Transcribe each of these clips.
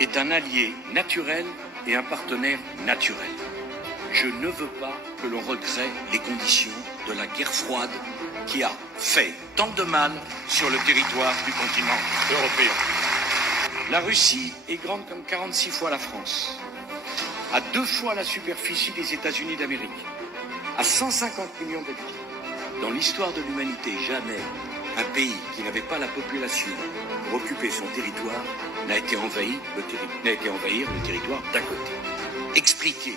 est un allié naturel et un partenaire naturel. Je ne veux pas que l'on recrée les conditions de la guerre froide qui a fait tant de mal sur le territoire du continent européen. La Russie est grande comme 46 fois la France, à 2 fois la superficie des États-Unis d'Amérique, à 150 millions d'habitants. Dans l'histoire de l'humanité, jamais un pays qui n'avait pas la population pour occuper son territoire n'a été envahir le territoire d'à côté. Expliquer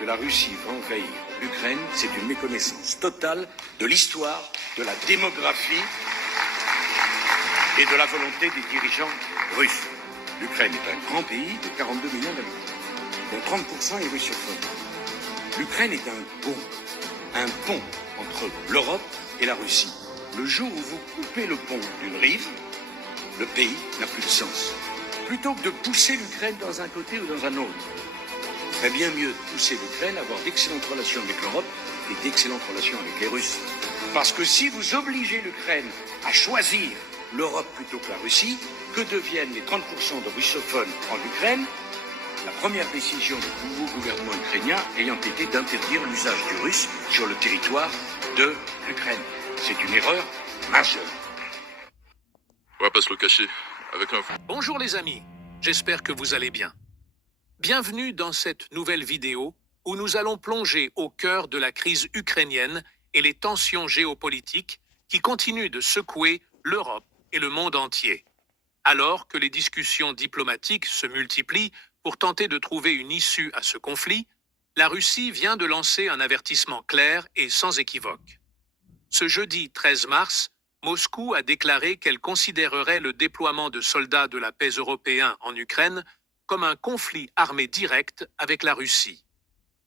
que la Russie va envahir l'Ukraine, c'est une méconnaissance totale de l'histoire, de la démographie et de la volonté des dirigeants russes. L'Ukraine est un grand pays de 42 millions d'habitants, dont 30% est russophone. L'Ukraine est un pont entre l'Europe et la Russie. Le jour où vous coupez le pont d'une rive, le pays n'a plus de sens. Plutôt que de pousser l'Ukraine dans un côté ou dans un autre, il serait bien mieux de pousser l'Ukraine à avoir d'excellentes relations avec l'Europe et d'excellentes relations avec les Russes. Parce que si vous obligez l'Ukraine à choisir l'Europe plutôt que la Russie, que deviennent les 30% de russophones en Ukraine? La première décision du nouveau gouvernement ukrainien ayant été d'interdire l'usage du russe sur le territoire de l'Ukraine. C'est une erreur majeure. On va pas se le cacher. Avec l'info. Bonjour les amis, j'espère que vous allez bien. Bienvenue dans cette nouvelle vidéo où nous allons plonger au cœur de la crise ukrainienne et les tensions géopolitiques qui continuent de secouer l'Europe et le monde entier. Alors que les discussions diplomatiques se multiplient pour tenter de trouver une issue à ce conflit, la Russie vient de lancer un avertissement clair et sans équivoque. Ce jeudi 13 mars, Moscou a déclaré qu'elle considérerait le déploiement de soldats de la paix européens en Ukraine comme un conflit armé direct avec la Russie.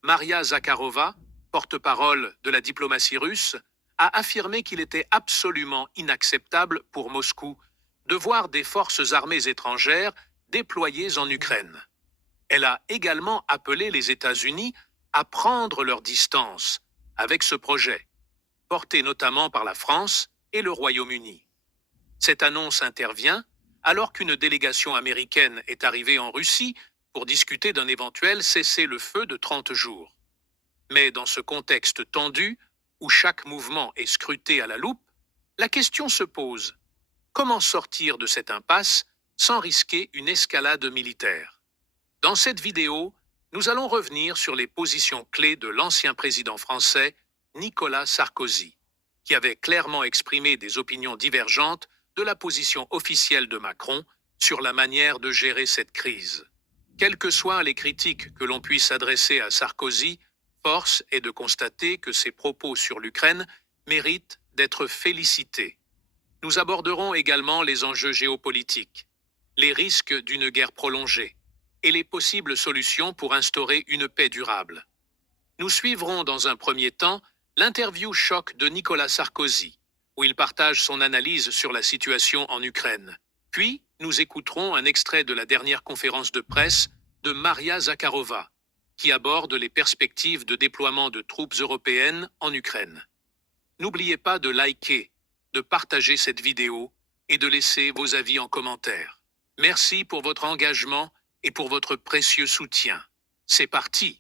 Maria Zakharova, porte-parole de la diplomatie russe, a affirmé qu'il était absolument inacceptable pour Moscou de voir des forces armées étrangères déployées en Ukraine. Elle a également appelé les États-Unis à prendre leur distance avec ce projet, porté notamment par la France et le Royaume-Uni. Cette annonce intervient alors qu'une délégation américaine est arrivée en Russie pour discuter d'un éventuel cessez-le-feu de 30 jours. Mais dans ce contexte tendu, où chaque mouvement est scruté à la loupe, la question se pose: comment sortir de cette impasse sans risquer une escalade militaire? Dans cette vidéo, nous allons revenir sur les positions clés de l'ancien président français, Nicolas Sarkozy, qui avait clairement exprimé des opinions divergentes de la position officielle de Macron sur la manière de gérer cette crise. Quelles que soient les critiques que l'on puisse adresser à Sarkozy, force est de constater que ses propos sur l'Ukraine méritent d'être félicités. Nous aborderons également les enjeux géopolitiques, les risques d'une guerre prolongée et les possibles solutions pour instaurer une paix durable. Nous suivrons dans un premier temps l'interview choc de Nicolas Sarkozy, où il partage son analyse sur la situation en Ukraine. Puis, nous écouterons un extrait de la dernière conférence de presse de Maria Zakharova, qui aborde les perspectives de déploiement de troupes européennes en Ukraine. N'oubliez pas de liker, de partager cette vidéo et de laisser vos avis en commentaire. Merci pour votre engagement et pour votre précieux soutien. C'est parti!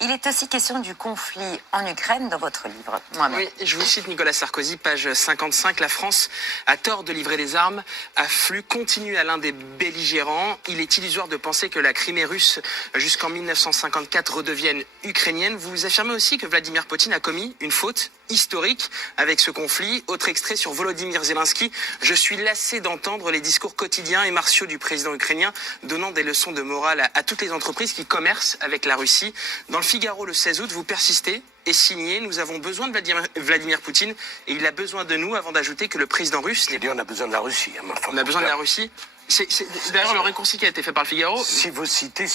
Il est aussi question du conflit en Ukraine dans votre livre, Mohamed. Oui, je vous cite Nicolas Sarkozy, page 55. La France a tort de livrer des armes à flux continu à l'un des belligérants. Il est illusoire de penser que la Crimée russe jusqu'en 1954 redevienne ukrainienne. Vous affirmez aussi que Vladimir Poutine a commis une faute historique avec ce conflit. Autre extrait sur Volodymyr Zelensky. Je suis lassé d'entendre les discours quotidiens et martiaux du président ukrainien donnant des leçons de morale à toutes les entreprises qui commercent avec la Russie. Dans le Figaro le 16 août, vous persistez et signez: nous avons besoin de Vladimir Poutine et il a besoin de nous, avant d'ajouter que le président russe... J'ai dit on a besoin de la Russie. On a besoin de la Russie. C'est d'ailleurs le raccourci qui a été fait par le Figaro. Si vous citez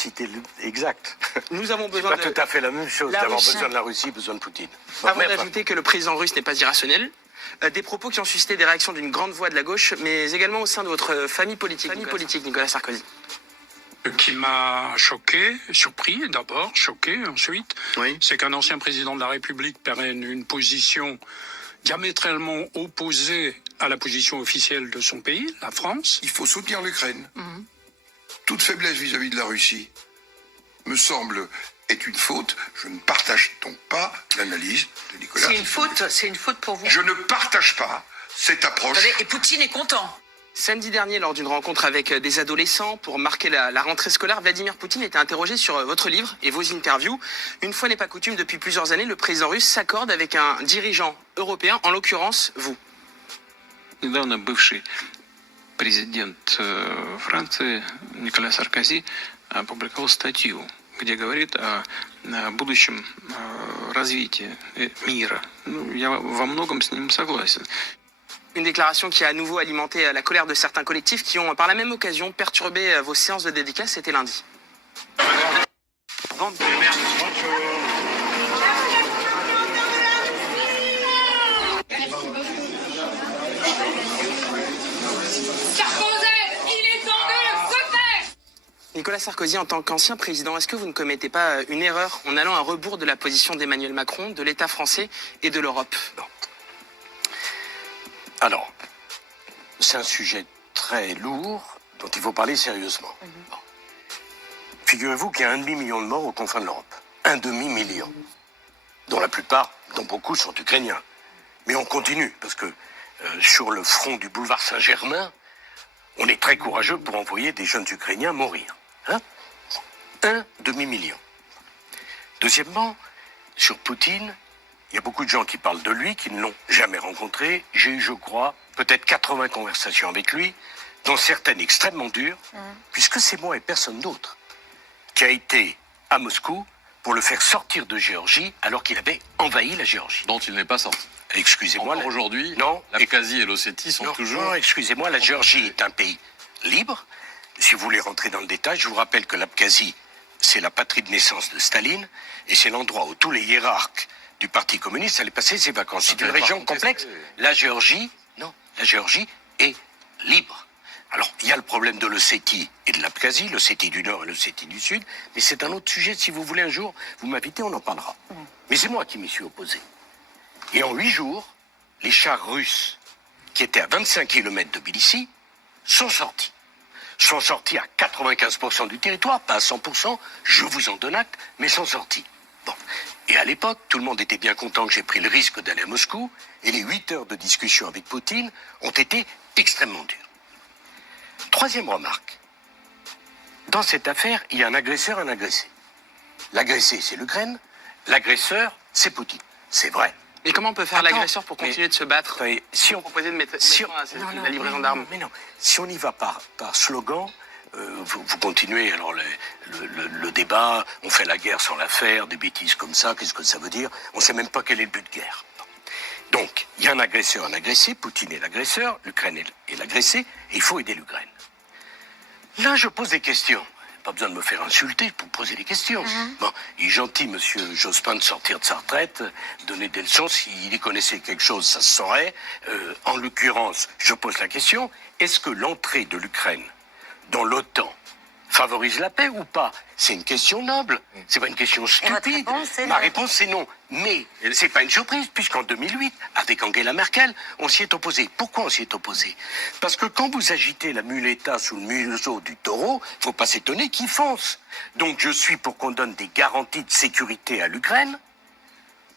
exact. Nous avons besoin de... C'est pas tout à fait la même chose d'avoir besoin de la Russie, besoin de Poutine. Avant d'ajouter que le président russe n'est pas irrationnel. Des propos qui ont suscité des réactions d'une grande voix de la gauche, mais également au sein de votre famille politique, Nicolas Sarkozy. Qui m'a choqué, surpris d'abord, choqué ensuite, oui. C'est qu'un ancien président de la République prenne une position diamétralement opposée à la position officielle de son pays, la France. Il faut soutenir l'Ukraine. toute faiblesse vis-à-vis de la Russie me semble est une faute. Je ne partage donc pas l'analyse de Nicolas. C'est une faute pour vous. Je ne partage pas cette approche. Attendez, et Poutine est content. Samedi dernier, lors d'une rencontre avec des adolescents pour marquer la rentrée scolaire, Vladimir Poutine était interrogé sur votre livre et vos interviews. Une fois n'est pas coutume, depuis plusieurs années, le président russe s'accorde avec un dirigeant européen, en l'occurrence vous. Недавно бывший президент Франции Николя Саркози опубликовал статью, где говорит о будущем развитии мира. Я во многом с ним согласен. Une déclaration qui a à nouveau alimenté la colère de certains collectifs qui ont par la même occasion perturbé vos séances de dédicace, c'était lundi. Nicolas Sarkozy, en tant qu'ancien président, est-ce que vous ne commettez pas une erreur en allant à rebours de la position d'Emmanuel Macron, de l'État français et de l'Europe? Non. Alors, c'est un sujet très lourd dont il faut parler sérieusement. Bon. Figurez-vous qu'il y a 1,5 million de morts aux confins de l'Europe. 1,5 million. Dont la plupart, dont beaucoup sont ukrainiens. Mais on continue, parce que sur le front du boulevard Saint-Germain, on est très courageux pour envoyer des jeunes Ukrainiens mourir. Hein? 1,5 million. Deuxièmement, sur Poutine, il y a beaucoup de gens qui parlent de lui, qui ne l'ont jamais rencontré. J'ai eu, je crois, peut-être 80 conversations avec lui, dont certaines extrêmement dures, puisque c'est moi et personne d'autre qui a été à Moscou pour le faire sortir de Géorgie alors qu'il avait envahi la Géorgie. Dont il n'est pas sorti. Excusez-moi. Encore aujourd'hui, non, l'Abkhazie et l'Ossétie sont toujours... Non, excusez-moi, la Géorgie est un pays libre. Si vous voulez rentrer dans le détail, je vous rappelle que l'Abkhazie, c'est la patrie de naissance de Staline, et c'est l'endroit où tous les hiérarques du Parti communiste allaient passer ses vacances. C'est une région complexe. La Géorgie, non, la Géorgie est libre. Alors, il y a le problème de l'Ossétie et de l'Abkhazie, l'Ossétie du Nord et l'Ossétie du Sud, mais c'est un autre sujet. Si vous voulez un jour, vous m'invitez, on en parlera. Mais c'est moi qui m'y suis opposé. Et en 8 jours, les chars russes, qui étaient à 25 km de Tbilissi, sont sortis. Sont sortis à 95% du territoire, pas à 100%, je vous en donne acte, mais sont sortis. Bon. Et à l'époque, tout le monde était bien content que j'ai pris le risque d'aller à Moscou, et les 8 heures de discussion avec Poutine ont été extrêmement dures. Troisième remarque. Dans cette affaire, il y a un agresseur et un agressé. L'agressé, c'est l'Ukraine. L'agresseur, c'est Poutine. C'est vrai. Mais comment on peut faire l'agresseur pour continuer de se battre? Attendez, si on proposait de mettre la livraison d'armes. Mais non, si on y va par slogan, vous continuez alors le débat, on fait la guerre sans la faire, des bêtises comme ça, qu'est-ce que ça veut dire? On ne sait même pas quel est le but de guerre. Donc, il y a un agresseur, un agressé, Poutine est l'agresseur, l'Ukraine est l'agressé, et il faut aider l'Ukraine. Là, je pose des questions. Pas besoin de me faire insulter pour poser des questions. Bon, il est gentil, monsieur Jospin, de sortir de sa retraite, donner des leçons. S'il y connaissait quelque chose, ça se saurait. En l'occurrence, je pose la question, est-ce que l'entrée de l'Ukraine dans l'OTAN favorise la paix ou pas? C'est une question noble. C'est pas une question stupide. Ma réponse, c'est non. Mais c'est pas une surprise, puisqu'en 2008, avec Angela Merkel, on s'y est opposé. Pourquoi on s'y est opposé? Parce que quand vous agitez la muleta sous le museau du taureau, faut pas s'étonner qu'il fonce. Donc je suis pour qu'on donne des garanties de sécurité à l'Ukraine,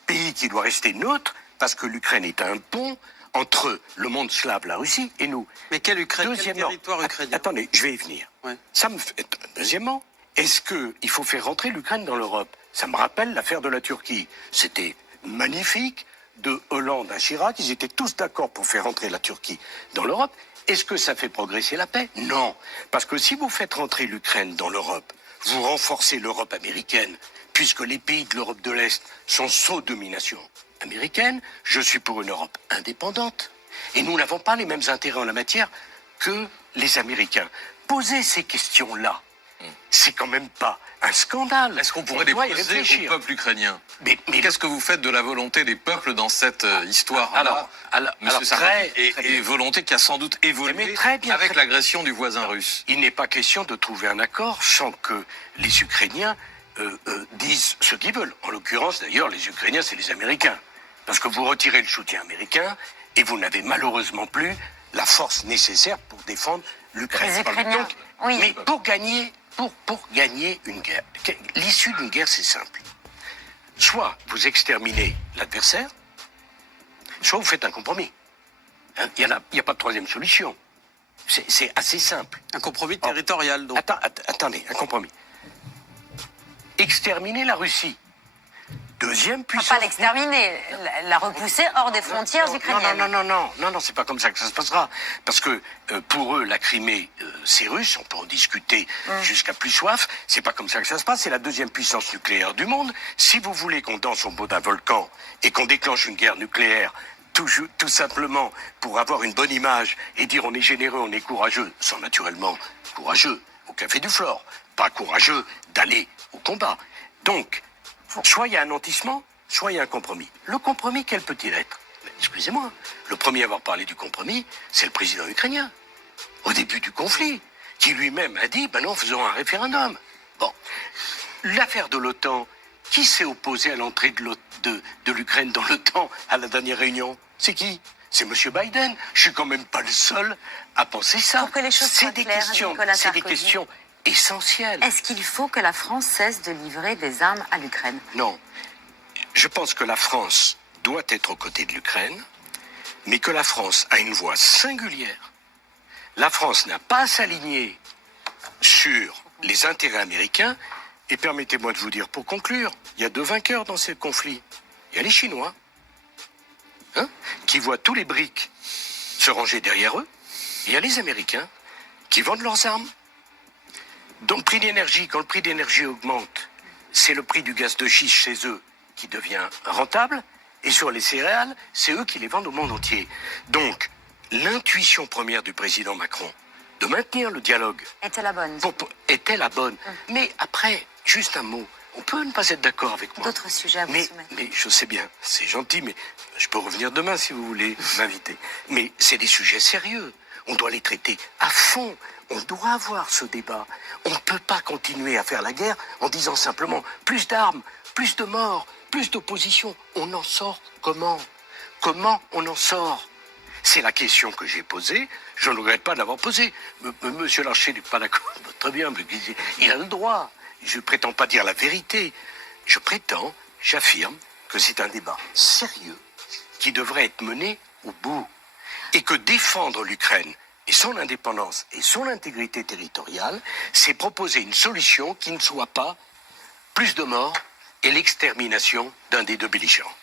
pays qui doit rester neutre, parce que l'Ukraine est un pont entre le monde slave, la Russie, et nous. Mais quelle Ukraine? Quel territoire ukrainien? Attendez, je vais y venir. Ouais. Ça me fait... Deuxièmement, est-ce qu'il faut faire rentrer l'Ukraine dans l'Europe? Ça me rappelle l'affaire de la Turquie. C'était magnifique, de Hollande à Chirac, ils étaient tous d'accord pour faire rentrer la Turquie dans l'Europe. Est-ce que ça fait progresser la paix? Non. Parce que si vous faites rentrer l'Ukraine dans l'Europe, vous renforcez l'Europe américaine, puisque les pays de l'Europe de l'Est sont sous domination américaine. Je suis pour une Europe indépendante. Et nous n'avons pas les mêmes intérêts en la matière que les Américains. Poser ces questions-là, c'est quand même pas un scandale. Est-ce qu'on pourrait les poser au peuple ukrainien? Mais qu'est-ce que vous faites de la volonté des peuples dans cette histoire-là, Monsieur Sarkozy, et volonté qui a sans doute évolué avec l'agression du voisin russe? Il n'est pas question de trouver un accord sans que les Ukrainiens disent ce qu'ils veulent. En l'occurrence, d'ailleurs, les Ukrainiens, c'est les Américains. Parce que vous retirez le soutien américain et vous n'avez malheureusement plus la force nécessaire pour défendre l'Ukraine. Les Ukrainiens, Donc, oui. mais pour gagner une guerre, l'issue d'une guerre, c'est simple. Soit vous exterminez l'adversaire, soit vous faites un compromis. Hein, il n'y a pas de troisième solution. C'est assez simple. Un compromis territorial, donc. Attendez, un compromis. Exterminer la Russie. Deuxième puissance. Pas l'exterminer, la repousser hors des frontières ukrainiennes. Non, c'est pas comme ça que ça se passera. Parce que pour eux, la Crimée, c'est russe, on peut en discuter jusqu'à plus soif. C'est pas comme ça que ça se passe, c'est la deuxième puissance nucléaire du monde. Si vous voulez qu'on danse au bout d'un volcan et qu'on déclenche une guerre nucléaire, tout simplement pour avoir une bonne image et dire on est généreux, on est courageux, sans naturellement courageux au café du Flore, pas courageux d'aller au combat. Donc, soit il y a un nantissement, soit il y a un compromis. Le compromis, quel peut-il être? Excusez-moi, le premier à avoir parlé du compromis, c'est le président ukrainien, au début du conflit, qui lui-même a dit, ben non, faisons un référendum. Bon, l'affaire de l'OTAN, qui s'est opposé à l'entrée de l'Ukraine dans l'OTAN à la dernière réunion? C'est qui? C'est M. Biden. Je suis quand même pas le seul à penser ça. Pour que les choses soient claires, Nicolas Sarkozy, c'est des questions essentielles. Est-ce qu'il faut que la France cesse de livrer des armes à l'Ukraine? Non. Je pense que la France doit être aux côtés de l'Ukraine, mais que la France a une voix singulière. La France n'a pas à s'aligner sur les intérêts américains. Et permettez-moi de vous dire, pour conclure, il y a deux vainqueurs dans ce conflit. Il y a les Chinois, qui voient tous les BRICS se ranger derrière eux. Et il y a les Américains, qui vendent leurs armes. Donc, le prix d'énergie, quand le prix d'énergie augmente, c'est le prix du gaz de schiste chez eux qui devient rentable. Et sur les céréales, c'est eux qui les vendent au monde entier. Donc, l'intuition première du président Macron de maintenir le dialogue était la bonne. Était la bonne. Mais après, juste un mot. On peut ne pas être d'accord avec moi. D'autres sujets à vous soumettre. Mais je sais bien, c'est gentil, mais je peux revenir demain si vous voulez m'inviter. Mais c'est des sujets sérieux. On doit les traiter à fond. On doit avoir ce débat. On ne peut pas continuer à faire la guerre en disant simplement plus d'armes, plus de morts, plus d'opposition. On en sort comment? Comment on en sort? C'est la question que j'ai posée. Je ne regrette pas de l'avoir posée. Monsieur Larcher n'est pas d'accord. Très bien, mais il a le droit. Je ne prétends pas dire la vérité. J'affirme que c'est un débat sérieux qui devrait être mené au bout. Et que défendre l'Ukraine et son indépendance et son intégrité territoriale, c'est proposer une solution qui ne soit pas plus de morts et l'extermination d'un des deux belligérants.